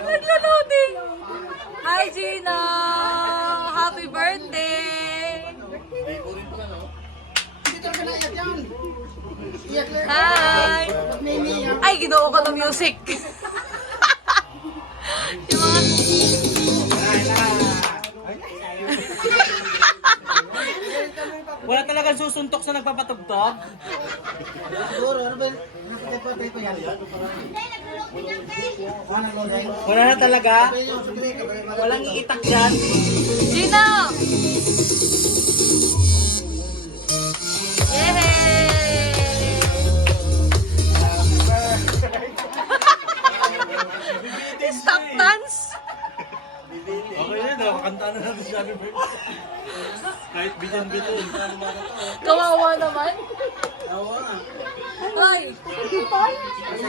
Naglo-loading! Hi, Gina! Happy birthday! Hi! Ay, ginoo ko ng music! Yung mga... Wala talagang susuntok sa nagpapatugtog? Siguro, ano ba? Wala na talaga? Walang iitak dyan? Gina! Yay! Stop dance! Okay na, nakakanta na natin si Happy Birthday. Kahit bitin-bitin. Kawawa naman. Tawa na. Ay! Kasi,